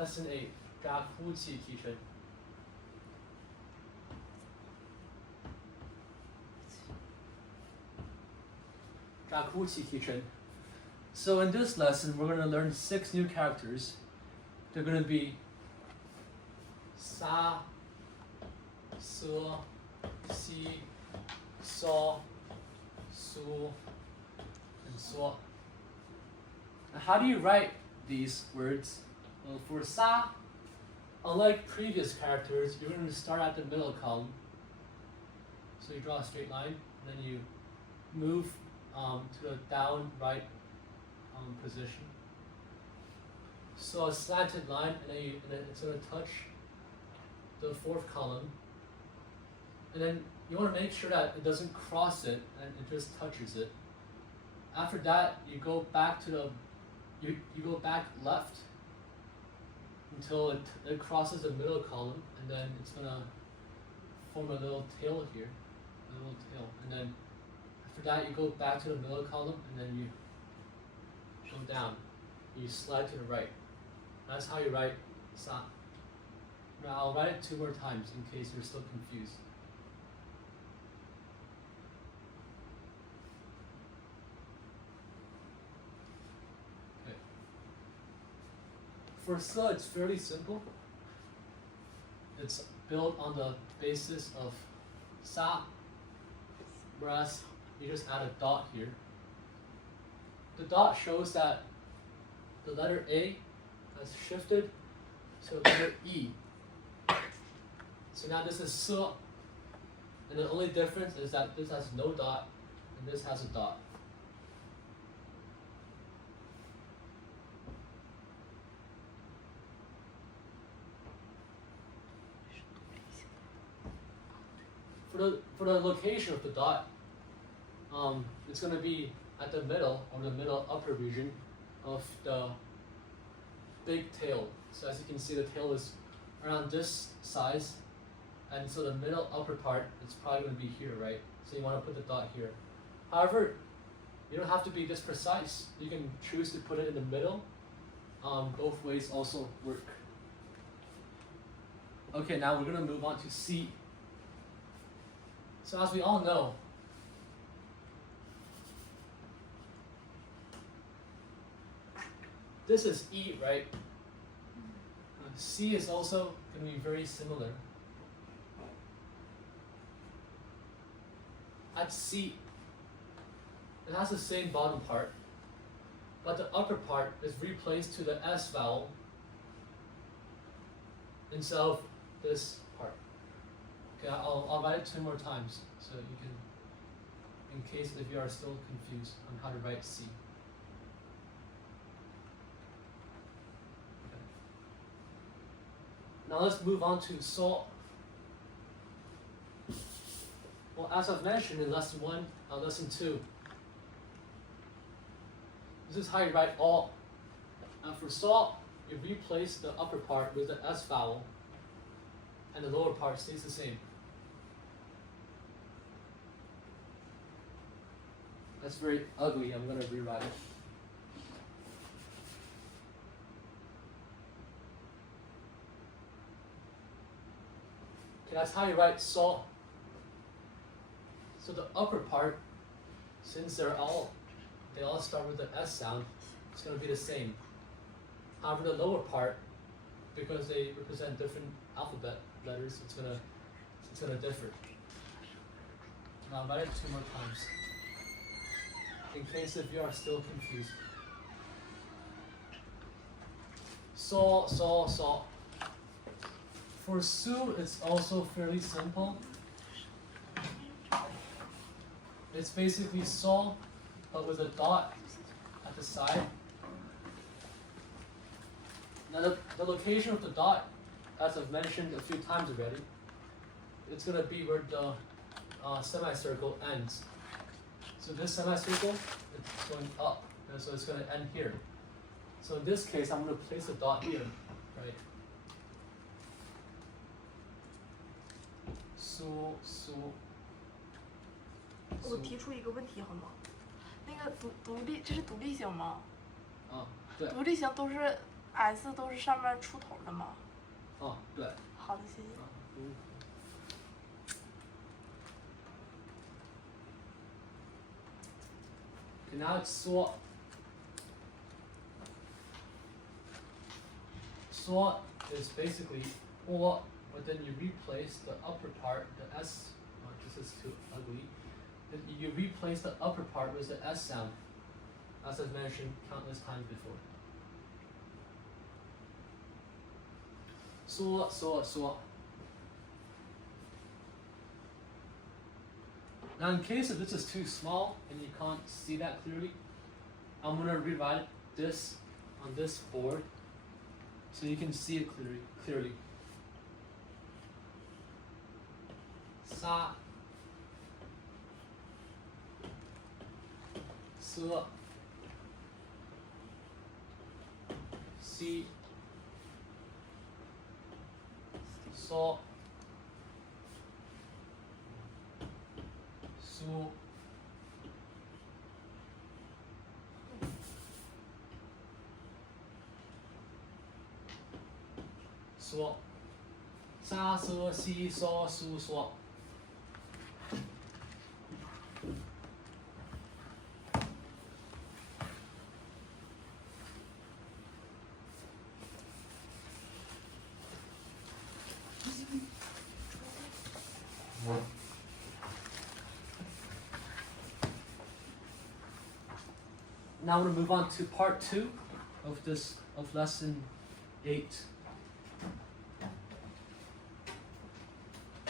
Lesson 8加呼气提升。加呼气提升。So in this lesson, we're going to learn 6 new characters. They're going to be sa, se, si, so, su, and so. Now, how do you write these words? Well, for sa, unlike previous characters, you're going to start at the middle column. So you draw a straight line, and then you move to the down right position. So a slanted line, and then it's going to touch the 4th column. And then you want to make sure that it doesn't cross it, and it just touches it. After that, you go back to you go back left until it crosses the middle column, and then it's going to form a little tail here, and then after that you go back to the middle column, and then you go down. You slide to the right. That's how you write sa. Now I'll write it 2 more times in case you're still confused. Okay. For sa, it's fairly simple. It's built on the basis of sa, whereas you just add a dot here. The dot shows that the letter A has shifted to the letter E. So now this is se, and the only difference is that this has no dot and this has a dot. For the location of the dot, it's going to be at the middle, or the middle upper region of the big tail. So as you can see, the tail is around this size, and so the middle upper part is probably going to be here, right? So you want to put the dot here. However, you don't have to be this precise. You can choose to put it in the middle. Both ways also work. Okay, now we're going to move on to C. So as we all know, this is E, right? C is also going to be very similar. At C, it has the same bottom part, but the upper part is replaced to the S vowel instead of this part. Okay, I'll write it 2 more times so you can, in case if you are still confused on how to write C. Okay. Now let's move on to so. Well, as I've mentioned in lesson 1, lesson 2, this is how you write all. And for so, you replace the upper part with the S vowel, and the lower part stays the same. That's very ugly. I'm going to rewrite it. Okay, that's how you write so. So the upper part, since they all start with the S sound, it's going to be the same. However, the lower part, because they represent different alphabet letters, it's gonna differ. Now I'll write it 2 more times, in case if you are still confused. So, so, so. For su, it's also fairly simple. It's basically so, but with a dot at the side. Now the location of the dot, as I've mentioned a few times already, it's going to be where the semicircle ends. So this semicircle, it's going up, and so it's going to end here. So in this case, I'm going to place a dot here, right? So. 我提出一个问题好吗？那个这是独立型吗？对。独立型都是 S 都是上面出头的吗？哦，对。好的，谢谢。Okay, now it's 缩。缩 is basically or, but then you replace the upper part, the S. Oh, this is too ugly. Then you replace the upper part with the S sound, as I've mentioned countless times before. 缩缩缩。Now, in case if this is too small and you can't see that clearly, I'm gonna rewrite this on this board so you can see it clearly. 撒 瑟 西 嗦 苏 嗦 沙瑟西嗦苏嗦。Now we're going to move on to part 2 of lesson 8.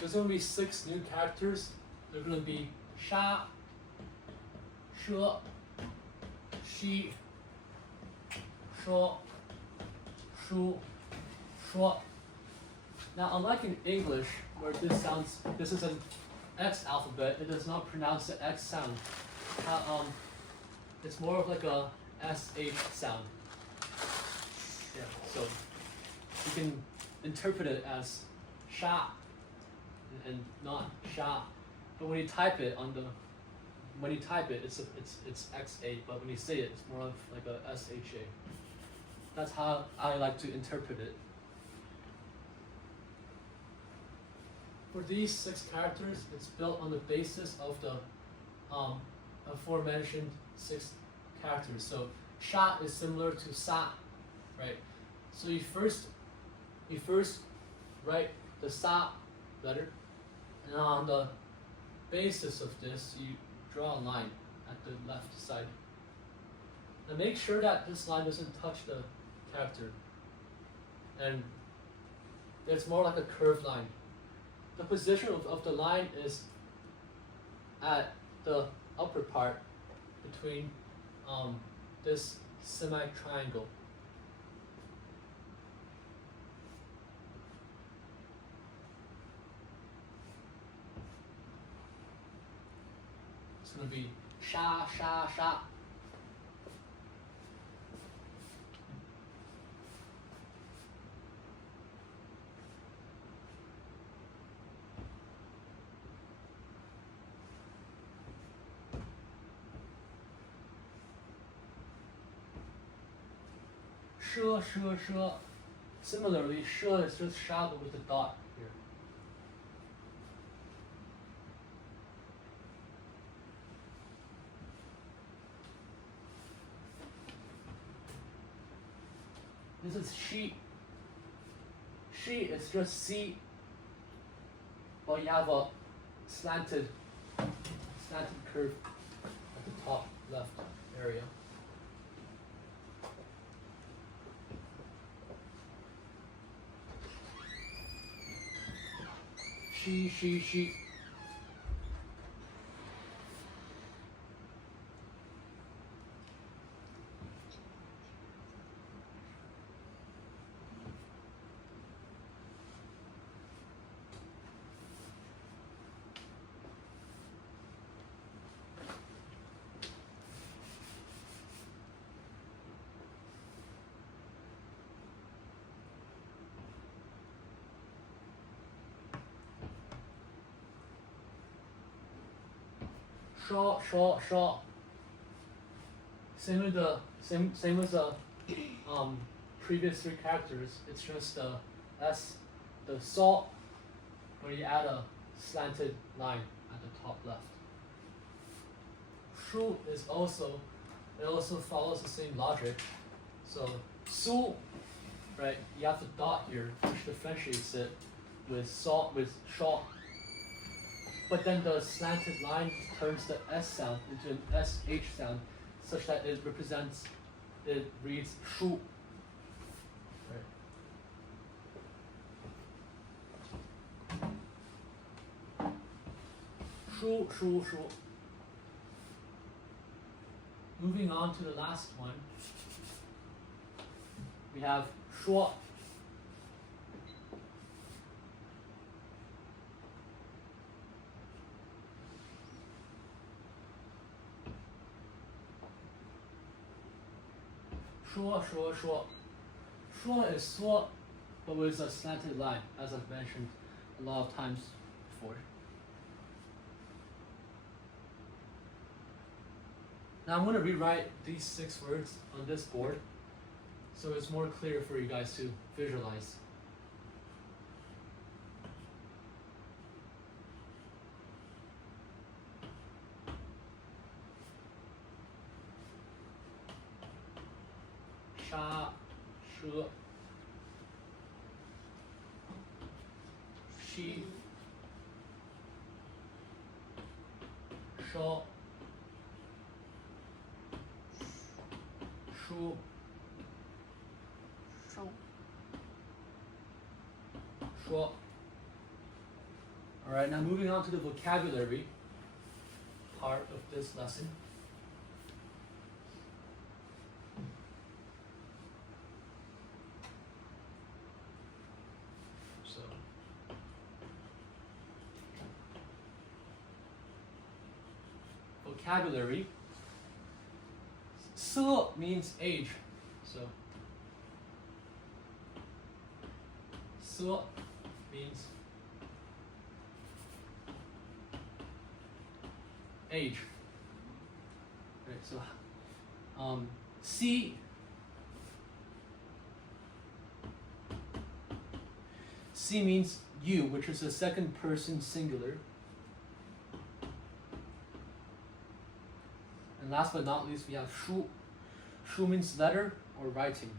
There's going to be 6 new characters. They're going to be sha, she, she, sho, shu, shuo. Now, unlike in English, where this is an X alphabet, it does not pronounce the X sound. It's more of like a SH sound. Yeah, so you can interpret it as sha and not sha. But when you type it it's XA, but when you say it, it's more of like a SHA. That's how I like to interpret it. For these 6 characters, it's built on the basis of the aforementioned 6 characters. So sha is similar to sa, right? So you first write the sa letter, and on the basis of this, you draw a line at the left side. Now make sure that this line doesn't touch the character, and it's more like a curved line. The position of the line is at the upper part between this semi-triangle. It's going to be sha, sha, sha. She, she, she. Similarly, she is just sha with the dot here. This is she. She is just C, but you have a slanted curve at the top left area. She. Shaw. Same with the previous three characters, it's just the S, the salt, where you add a slanted line at the top left. Shu is also, it also follows the same logic. So su, right, you have the dot here, which differentiates it with salt, with short. But then the slanted line turns the S sound into an SH sound, such that it represents, it reads shu. Right. Shu, shu, shu. Moving on to the last one, we have shuo. Shuo, shuo, shuo. Shuo is suo, but with a slanted line, as I've mentioned a lot of times before. Now I'm going to rewrite these 6 words on this board so it's more clear for you guys to visualize. Sha, shu, shi, shou, shu, 收 shuo. Alright, now moving on to the vocabulary part of this lesson. So, vocabulary. Se means age. So, se means age. Right, so si means you, which is the second person singular. And last but not least, we have shu. Shu means letter or writing.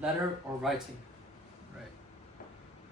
Letter or writing.